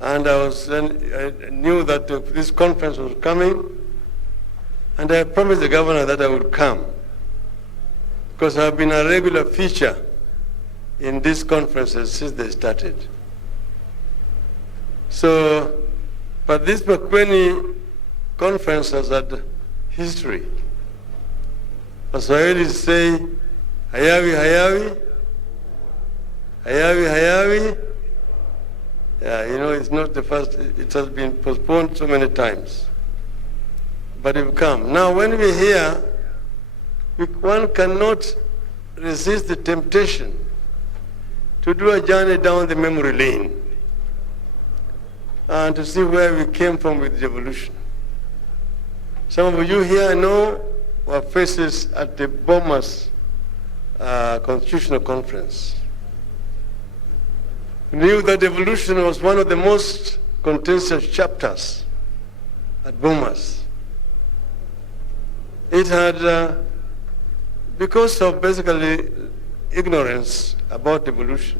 And I knew that this conference was coming, and I promised the governor that I would come, because I've been a regular feature in these conferences since they started. So, but this Makueni conference has had history. Waswahili say, hayawi, hayawi, hayawi, hayawi. Yeah, you know, it's not the first, it has been postponed so many times. But it will come. Now, when we're here, one cannot resist the temptation to do a journey down the memory lane and to see where we came from with devolution. Some of you here know our faces at the Bomas Constitutional Conference. We knew that devolution was one of the most contentious chapters at Bomas. It had, because of basically ignorance about devolution,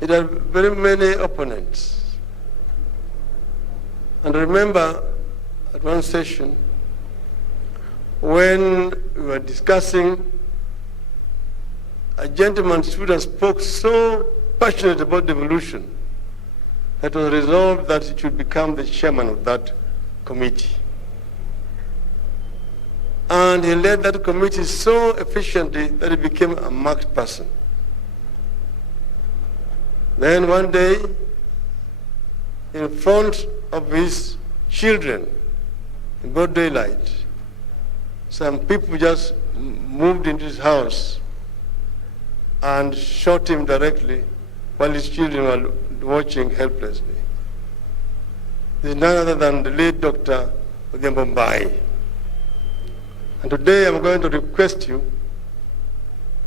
it had very many opponents. And remember, at one session, when we were discussing, a gentleman stood and spoke so passionate about devolution that it was resolved that he should become the chairman of that committee. And he led that committee so efficiently that he became a marked person. Then one day, in front of his children, in broad daylight, some people just moved into his house and shot him directly while his children were watching helplessly. This is none other than the late Dr. Odinga. And today I'm going to request you,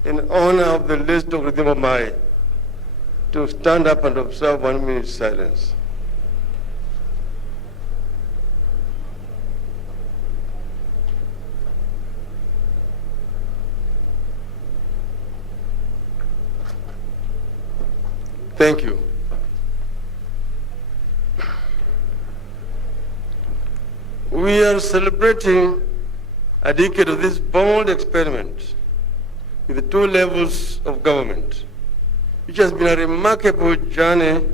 in honor of the late Dr. Odinga, to stand up and observe 1 minute silence. Thank you. We are celebrating a decade of this bold experiment with the 2 levels of government, which has been a remarkable journey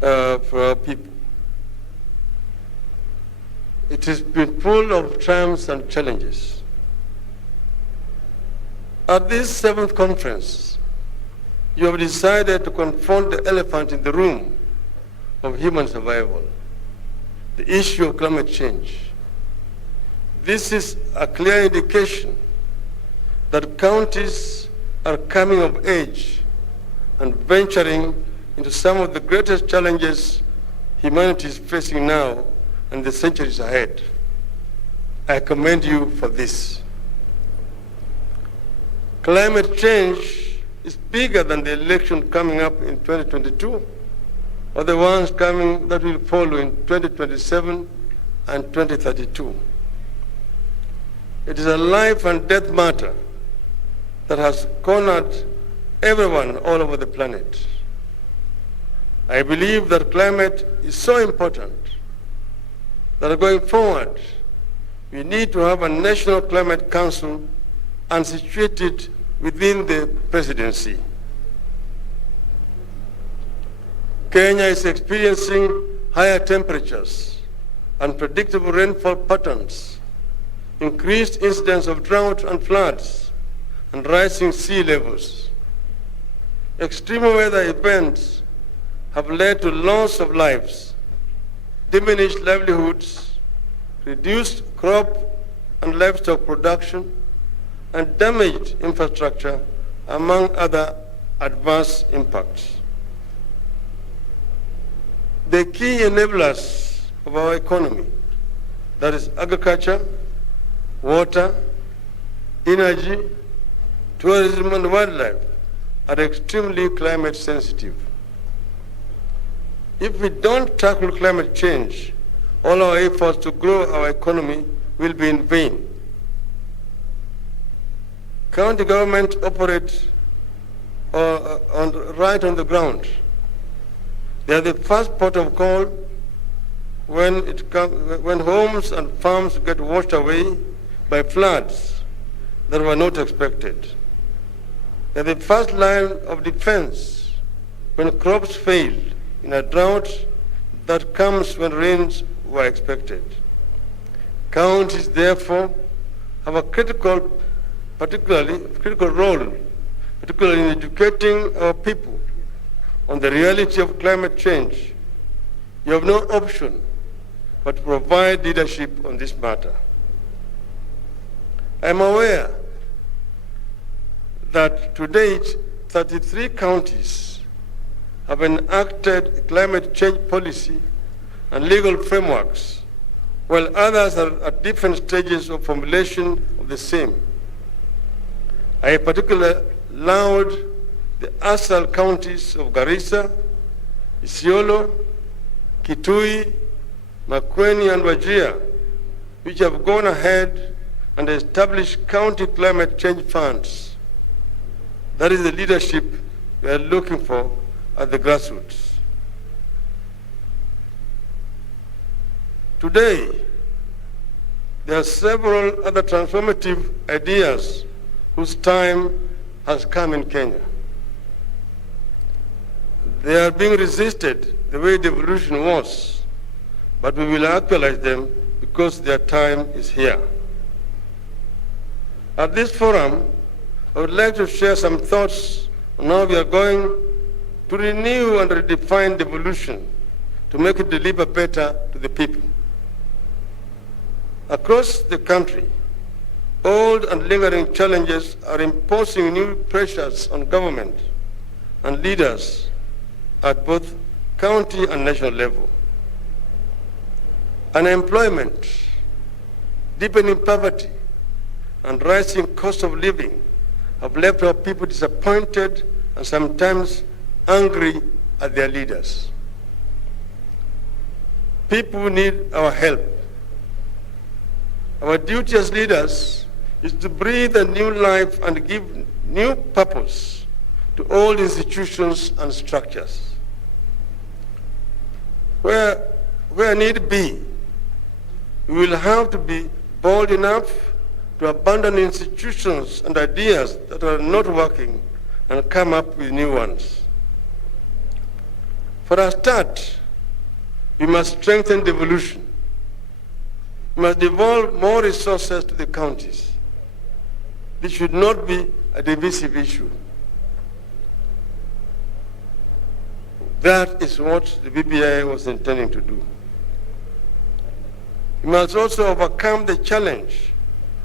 for our people. It has been full of triumphs and challenges. At this 7th conference, you have decided to confront the elephant in the room of human survival, the issue of climate change. This is a clear indication that counties are coming of age and venturing into some of the greatest challenges humanity is facing now and the centuries ahead. I commend you for this. Climate change is bigger than the election coming up in 2022 or the ones coming that will follow in 2027 and 2032. It is a life and death matter that has cornered everyone all over the planet. I believe that climate is so important that going forward, we need to have a National Climate Council and situate it within the presidency. Kenya is experiencing higher temperatures, unpredictable rainfall patterns, increased incidence of drought and floods, and rising sea levels. Extreme weather events have led to loss of lives, diminished livelihoods, reduced crop and livestock production, and damaged infrastructure, among other adverse impacts. The key enablers of our economy, that is agriculture, water, energy, tourism, and wildlife, are extremely climate sensitive. If we don't tackle climate change, all our efforts to grow our economy will be in vain. County government operates right on the ground, They are the first port of call when homes and farms get washed away by floods that were not expected. They are the first line of defense when crops fail in a drought that comes when rains were expected. Counties, therefore, have a critical role, particularly in educating our people on the reality of climate change. You have no option but to provide leadership on this matter. I am aware that to date, 33 counties have enacted climate change policy and legal frameworks, while others are at different stages of formulation of the same. I particularly laud the ASAL counties of Garissa, Isiolo, Kitui, Makueni, and Wajir, which have gone ahead and established county climate change funds. That is the leadership we are looking for at the grassroots. Today, there are several other transformative ideas whose time has come in Kenya. They are being resisted the way devolution was, but we will actualize them because their time is here. At this forum, I would like to share some thoughts on how we are going to renew and redefine devolution to make it deliver better to the people. Across the country, old and lingering challenges are imposing new pressures on government and leaders at both county and national level. Unemployment, deepening poverty, and rising cost of living have left our people disappointed and sometimes angry at their leaders. People need our help. Our duty as leaders is to breathe a new life and give new purpose to all institutions and structures. Where need be, we will have to be bold enough to abandon institutions and ideas that are not working and come up with new ones. For a start, we must strengthen devolution. We must devolve more resources to the counties. This should not be a divisive issue. That is what the BBI was intending to do. We must also overcome the challenge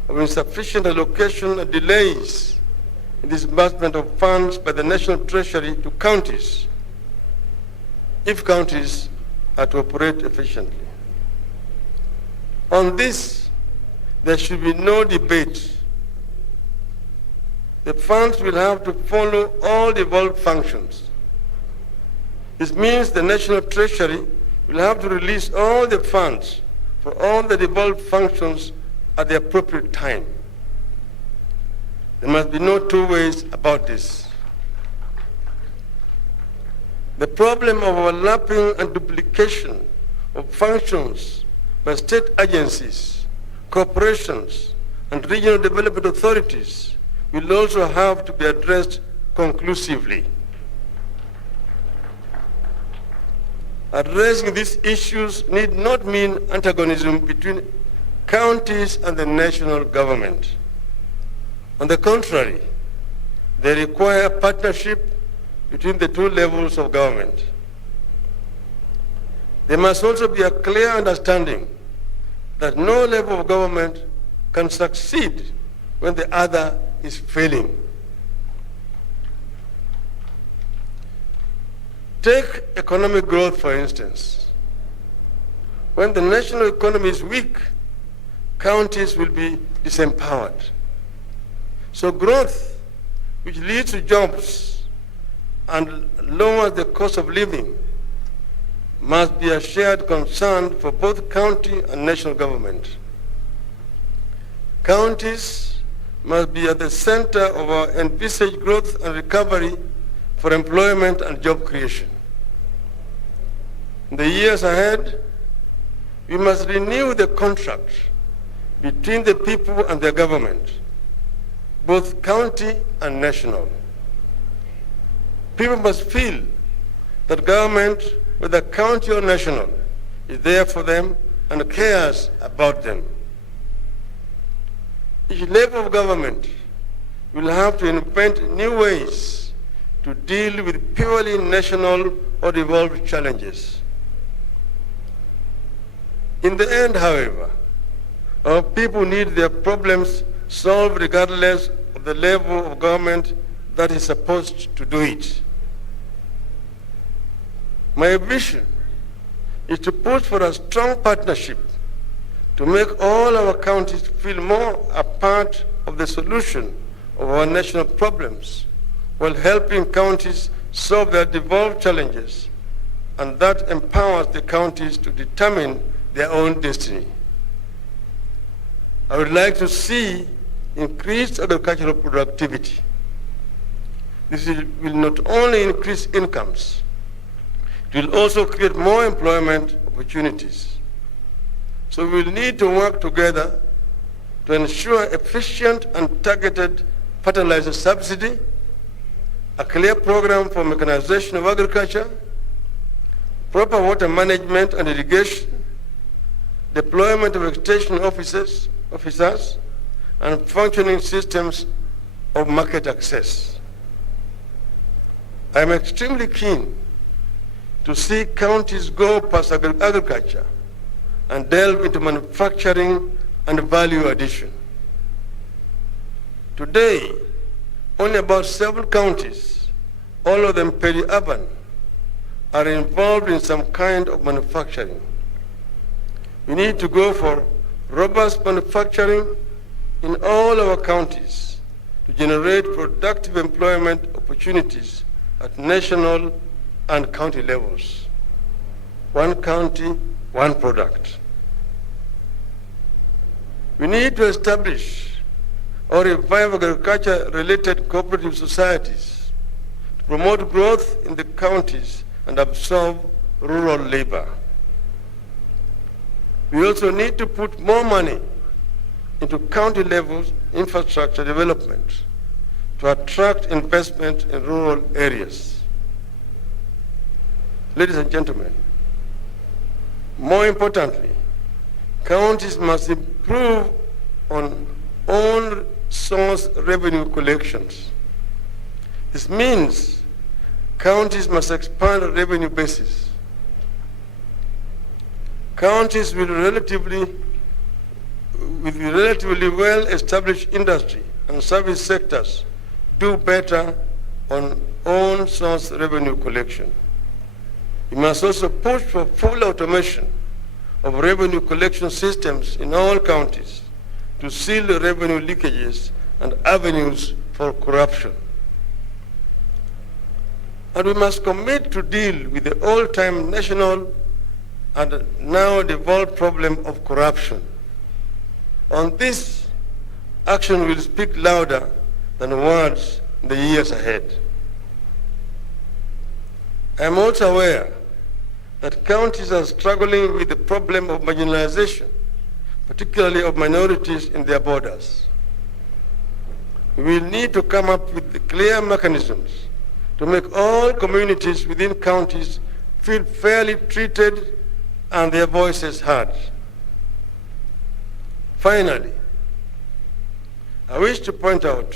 of insufficient allocation and delays in disbursement of funds by the National Treasury to counties, if counties are to operate efficiently. On this, there should be no debate. The funds will have to follow all devolved functions. This means the National Treasury will have to release all the funds for all the devolved functions at the appropriate time. There must be no two ways about this. The problem of overlapping and duplication of functions by state agencies, corporations, and regional development authorities will also have to be addressed conclusively. Addressing these issues need not mean antagonism between counties and the national government. On the contrary, they require a partnership between the two levels of government. There must also be a clear understanding that no level of government can succeed when the other is failing. Take economic growth, for instance. When the national economy is weak, counties will be disempowered. So growth, which leads to jobs and lowers the cost of living, must be a shared concern for both county and national government. Counties must be at the center of our envisaged growth and recovery for employment and job creation. In the years ahead, we must renew the contract between the people and their government, both county and national. People must feel that government, whether county or national, is there for them and cares about them. Each level of government will have to invent new ways to deal with purely national or devolved challenges. In the end, however, our people need their problems solved regardless of the level of government that is supposed to do it. My vision is to push for a strong partnership to make all our counties feel more a part of the solution of our national problems while helping counties solve their devolved challenges, and that empowers the counties to determine their own destiny. I would like to see increased agricultural productivity. This will not only increase incomes, it will also create more employment opportunities. So we will need to work together to ensure efficient and targeted fertilizer subsidy, a clear program for mechanization of agriculture, proper water management and irrigation, deployment of extension officers, and functioning systems of market access. I am extremely keen to see counties go past agriculture and delve into manufacturing and value addition. Today, only about 7 counties, all of them peri-urban, are involved in some kind of manufacturing. We need to go for robust manufacturing in all our counties to generate productive employment opportunities at national and county levels. One county, one product. We need to establish or revive agriculture-related cooperative societies to promote growth in the counties and absorb rural labor. We also need to put more money into county-level infrastructure development to attract investment in rural areas. Ladies and gentlemen, more importantly, counties must improve on own source revenue collections. This means counties must expand revenue bases. Counties with relatively well-established industry and service sectors do better on own source revenue collection. We must also push for full automation of revenue collection systems in all counties to seal the revenue leakages and avenues for corruption. And we must commit to deal with the old-time national and now devolved problem of corruption. On this, action will speak louder than words in the years ahead. I am also aware that counties are struggling with the problem of marginalization, particularly of minorities in their borders. We will need to come up with clear mechanisms to make all communities within counties feel fairly treated and their voices heard. Finally, I wish to point out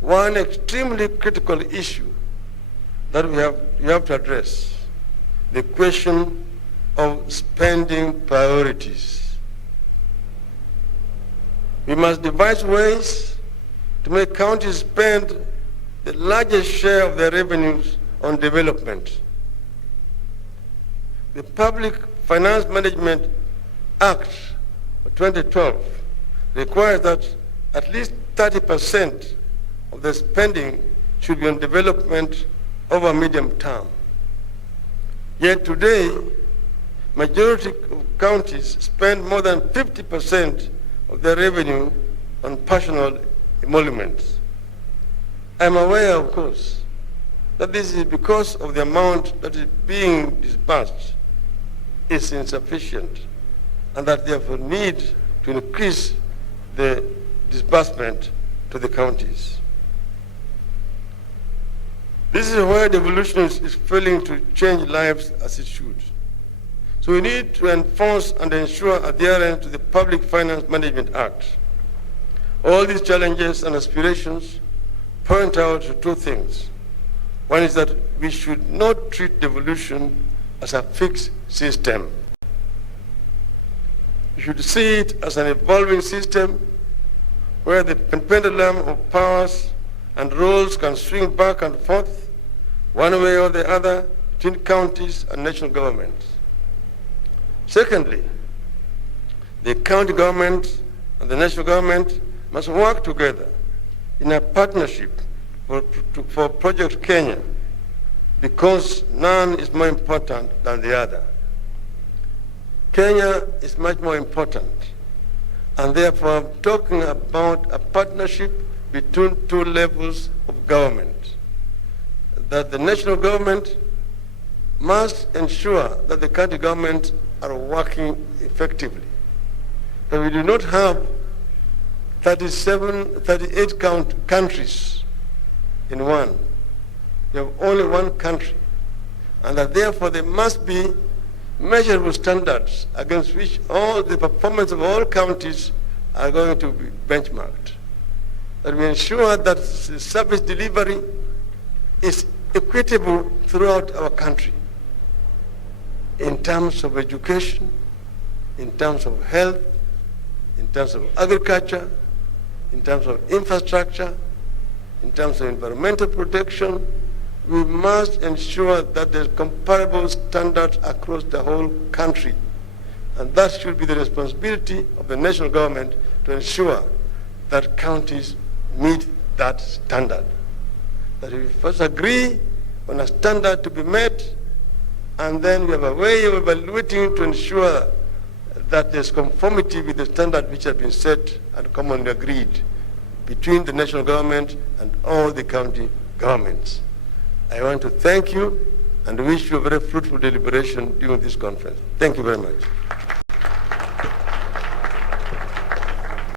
one extremely critical issue that we have to address, the question of spending priorities. We must devise ways to make counties spend the largest share of their revenues on development. The Public Finance Management Act of 2012 requires that at least 30% of the spending should be on development over medium term. Yet today, majority of counties spend more than 50% of their revenue on personal emoluments. I'm aware, of course, that this is because of the amount that is being disbursed is insufficient and that therefore need to increase the disbursement to the counties. This is where devolution is failing to change lives as it should. So we need to enforce and ensure adherence to the Public Finance Management Act. All these challenges and aspirations point out to two things. One is that we should not treat devolution as a fixed system. We should see it as an evolving system where the pendulum of powers and roles can swing back and forth, one way or the other, between counties and national governments. Secondly, the county government and the national government must work together in a partnership for Project Kenya, because none is more important than the other. Kenya is much more important, and therefore I'm talking about a partnership between two levels of government. That the national government must ensure that the county governments are working effectively. That we do not have 38 countries in one. We have only one country. And that therefore there must be measurable standards against which all the performance of all counties are going to be benchmarked. That we ensure that service delivery is equitable throughout our country in terms of education, in terms of health, in terms of agriculture, in terms of infrastructure, in terms of environmental protection. We must ensure that there's comparable standards across the whole country. And that should be the responsibility of the national government to ensure that counties meet that standard. That we first agree on a standard to be met, and then we have a way of evaluating to ensure that there's conformity with the standard which has been set and commonly agreed between the national government and all the county governments. I want to thank you and wish you a very fruitful deliberation during this conference. Thank you very much.